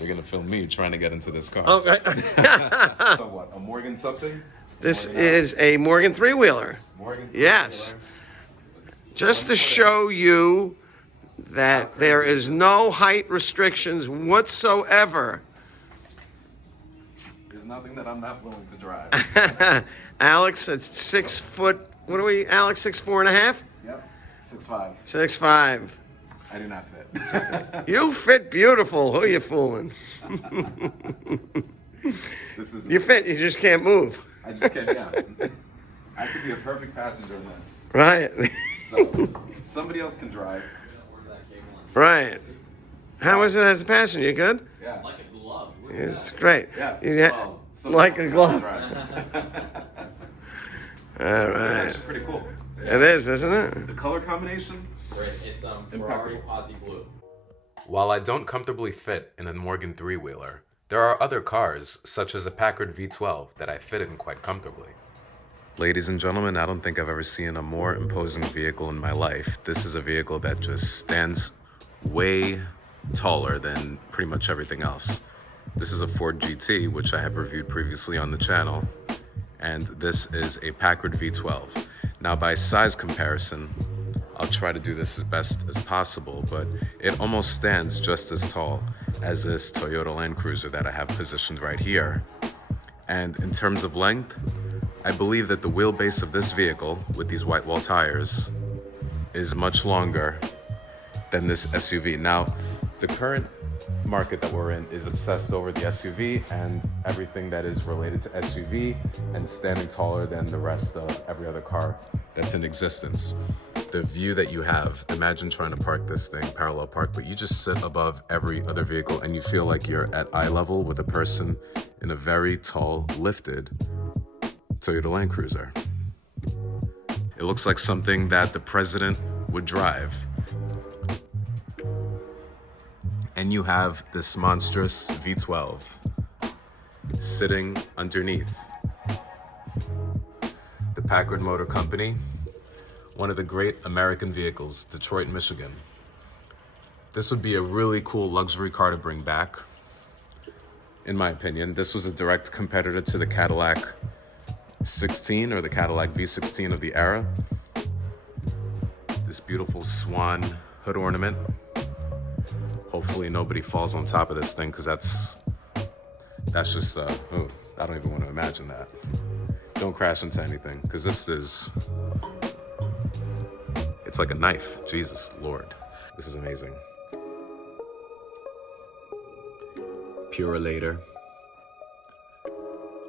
They're gonna film me trying to get into this car. Okay. So what? A Morgan something? This is a Morgan three-wheeler. Morgan. Yes. Just to show you that there is no height restrictions whatsoever. There's nothing that I'm not willing to drive. Alex, at 6 foot. What are we, Alex? 6'4.5"? Yep. 6'5". 6'5". I do not fit. You fit beautiful. Who are you fooling? You fit. You just can't move. I just can't. Yeah. I could be a perfect passenger in this. Right. So somebody else can drive. Right. How is it as a passenger? You good? Yeah. Like a glove. It's great. Yeah. Well, like a glove. All It's right. actually pretty cool. It is, isn't it? The color combination. It's Ferrari Aussie Blue. While I don't comfortably fit in a Morgan three-wheeler, there are other cars, such as a Packard V12, that I fit in quite comfortably. Ladies and gentlemen, I don't think I've ever seen a more imposing vehicle in my life. This is a vehicle that just stands way taller than pretty much everything else. This is a Ford GT, which I have reviewed previously on the channel, and this is a Packard V12. Now, by size comparison, I'll try to do this as best as possible, but it almost stands just as tall as this Toyota Land Cruiser that I have positioned right here. And in terms of length, I believe that the wheelbase of this vehicle with these white wall tires is much longer than this SUV. Now, the current market that we're in is obsessed over the SUV and everything that is related to SUV and standing taller than the rest of every other car that's in existence. The view that you have, imagine trying to park this thing, parallel park, but you just sit above every other vehicle and you feel like you're at eye level with a person in a very tall, lifted Toyota Land Cruiser. It looks like something that the president would drive. And you have this monstrous V12 sitting underneath the Packard Motor Company, one of the great American vehicles, Detroit, Michigan. This would be a really cool luxury car to bring back, in my opinion. This was a direct competitor to the Cadillac 16 or the Cadillac V16 of the era. This beautiful swan hood ornament. Hopefully nobody falls on top of this thing, because that's just, oh, I don't even want to imagine that. Don't crash into anything, because it's like a knife. Jesus Lord, this is amazing. Pure later.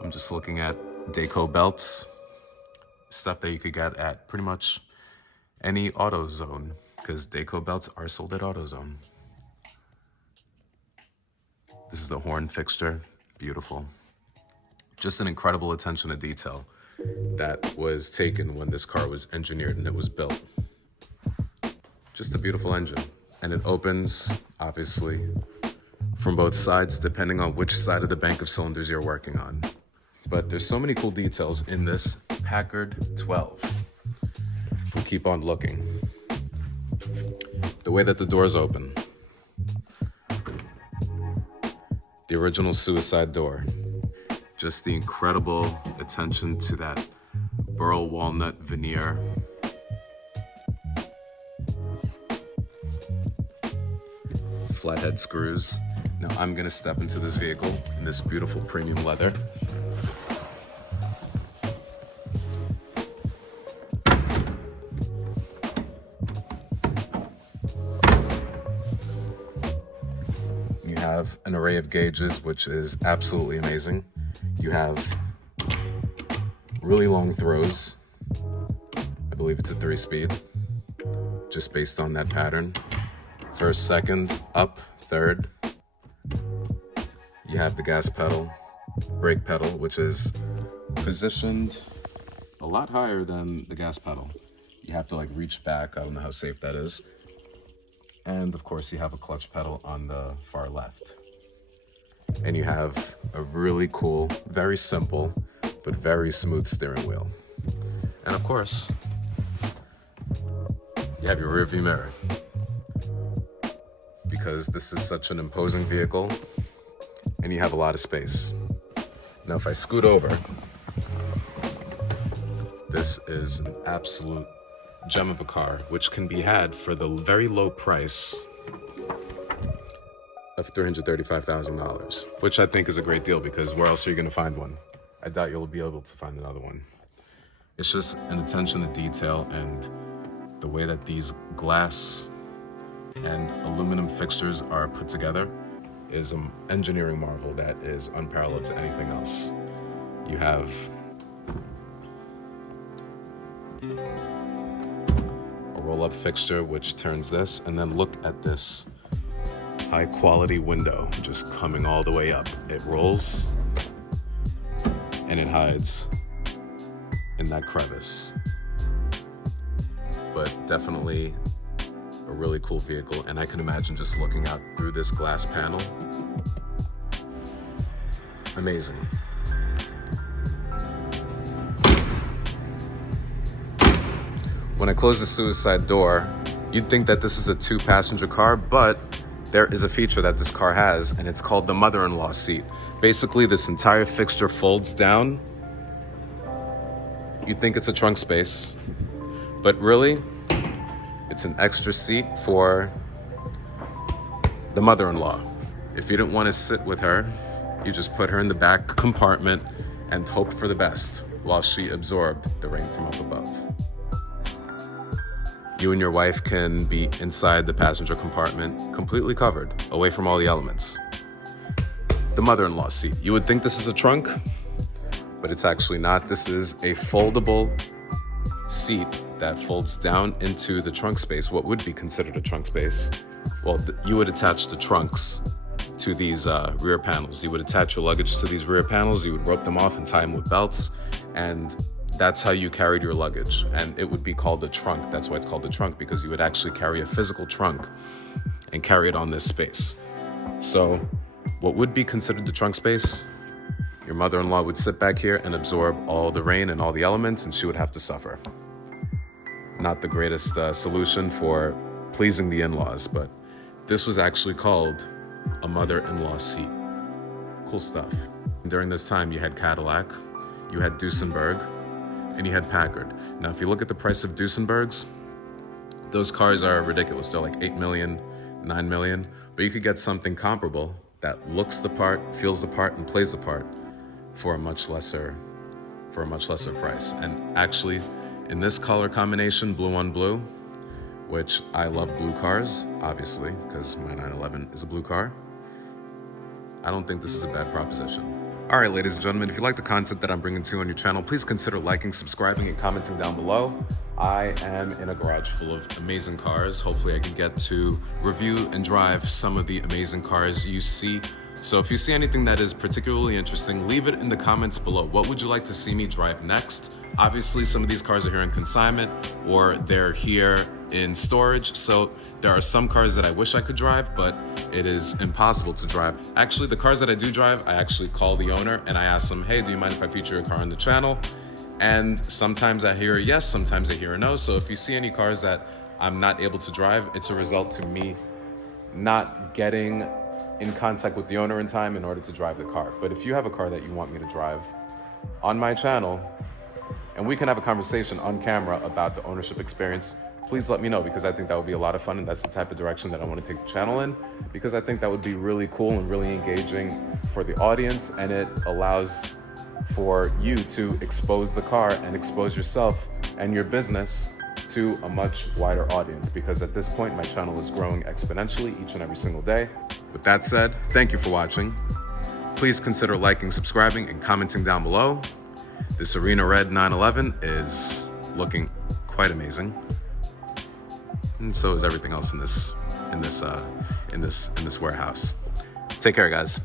I'm just looking at Deco belts, stuff that you could get at pretty much any AutoZone, because Deco belts are sold at AutoZone. This is the horn fixture, beautiful. Just an incredible attention to detail that was taken when this car was engineered and it was built. Just a beautiful engine. And it opens, obviously, from both sides, depending on which side of the bank of cylinders you're working on. But there's so many cool details in this Packard 12. If we keep on looking. The way that the doors open. The original suicide door. Just the incredible attention to that burl walnut veneer. Flathead screws. Now I'm gonna step into this vehicle in this beautiful premium leather. You have an array of gauges, which is absolutely amazing. You have really long throws. I believe it's a 3-speed, just based on that pattern. First, second, up, third. You have the gas pedal, brake pedal, which is positioned a lot higher than the gas pedal. You have to like reach back. I don't know how safe that is. And of course you have a clutch pedal on the far left. And you have a really cool, very simple, but very smooth steering wheel. And of course, you have your rear view mirror. Because this is such an imposing vehicle, and you have a lot of space. Now, if I scoot over, this is an absolute gem of a car, which can be had for the very low price of $335,000, which I think is a great deal because where else are you going to find one? I doubt you'll be able to find another one. It's just an attention to detail, and the way that these glass and aluminum fixtures are put together is an engineering marvel that is unparalleled to anything else. You have a roll-up fixture which turns this, and then look at this high quality window just coming all the way up. It rolls and it hides in that crevice. But definitely a really cool vehicle, and I can imagine just looking out through this glass panel. Amazing. When I close the suicide door, you'd think that this is a 2-passenger car, but there is a feature that this car has, and it's called the mother-in-law seat. Basically, this entire fixture folds down. You'd think it's a trunk space, but really, it's an extra seat for the mother-in-law. If you didn't want to sit with her, you just put her in the back compartment and hope for the best while she absorbed the rain from up above. You and your wife can be inside the passenger compartment, completely covered, away from all the elements. The mother-in-law seat. You would think this is a trunk, but it's actually not. This is a foldable seat that folds down into the trunk space, what would be considered a trunk space. Well, you would attach the trunks to these rear panels. You would attach your luggage to these rear panels, you would rope them off and tie them with belts, and that's how you carried your luggage. And it would be called a trunk. That's why it's called a trunk, because you would actually carry a physical trunk and carry it on this space. So what would be considered the trunk space, your mother-in-law would sit back here and absorb all the rain and all the elements, and she would have to suffer. Not the greatest solution for pleasing the in-laws, but this was actually called a mother-in-law seat. Cool stuff. During this time, you had Cadillac, you had Duesenberg, and you had Packard. Now, if you look at the price of Duesenbergs, those cars are ridiculous. They're like 8 million, 9 million, but you could get something comparable that looks the part, feels the part, and plays the part for a much lesser price. And actually, in this color combination, blue on blue, which I love blue cars, obviously, because my 911 is a blue car, I don't think this is a bad proposition. All right, ladies and gentlemen, if you like the content that I'm bringing to you on your channel, please consider liking, subscribing, and commenting down below. I am in a garage full of amazing cars. Hopefully I can get to review and drive some of the amazing cars you see. So if you see anything that is particularly interesting, leave it in the comments below. What would you like to see me drive next? Obviously, some of these cars are here in consignment or they're here in storage. So there are some cars that I wish I could drive, but it is impossible to drive. Actually, the cars that I do drive, I actually call the owner and I ask them, hey, do you mind if I feature your car on the channel? And sometimes I hear a yes, sometimes I hear a no. So if you see any cars that I'm not able to drive, it's a result to me not getting in contact with the owner in time in order to drive the car. But if you have a car that you want me to drive on my channel, and we can have a conversation on camera about the ownership experience, please let me know, because I think that would be a lot of fun, and that's the type of direction that I want to take the channel in, because I think that would be really cool and really engaging for the audience, and it allows for you to expose the car and expose yourself and your business to a much wider audience, because at this point my channel is growing exponentially each and every single day. With that said, thank you for watching. Please consider liking, subscribing, and commenting down below. This Arena Red 911 is looking quite amazing, and so is everything else in this warehouse. Take care, guys.